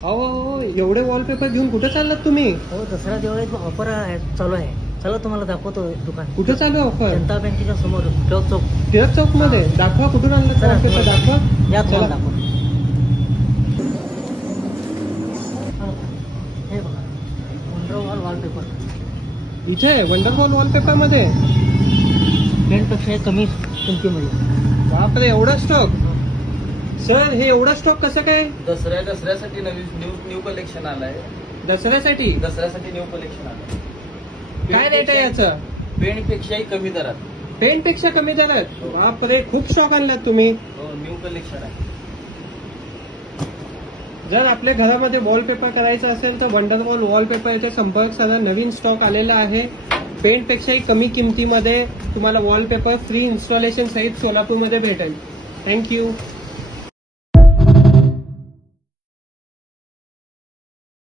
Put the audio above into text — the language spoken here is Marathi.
अहो एवढे वॉलपेपर घेऊन कुठे चाललात तुम्ही? हो, दसरा दिवाळीत ऑफर चालू आहे. चला तुम्हाला दाखवतो दुकान. कुठे चालू आहे ऑफर? जनता बँकेच्या समोर टिळक चौक मध्ये. दाखवा कुठून आणलं वॉलपेपर, दाखवा. या चला. तुम्हाला दाखवतो. हे बघा, वंडरवॉल वॉलपेपर. इथे वंडरवॉल वॉलपेपर मध्ये पेनपेक्षा कमी किमतीमध्ये. बापरे, एवढा स्टॉक? सर हे एवढा स्टॉक कसं काय? दसऱ्यासाठी न्यू कलेक्शन आलाय. दसऱ्यासाठी न्यू कलेक्शन आलंय. काय रेट आहे याचं? पेन पेक्षाही कमी दरात. पेन पेक्षा कमी दरात? बापरे, खूप स्टॉक आणलात तुम्ही. हो, न्यू कलेक्शन आहे. जर आपल्या घरामध्ये वॉलपेपर करायचा असेल तर वंडरवॉल वॉलपेपर याचा संपर्क साधा. नवीन स्टॉक आलेला आहे. पेंट पेक्षाही कमी किमतीमध्ये तुम्हाला वॉलपेपर फ्री इन्स्टॉलेशन सहित सोलापूरमध्ये भेटेल. थँक्यू.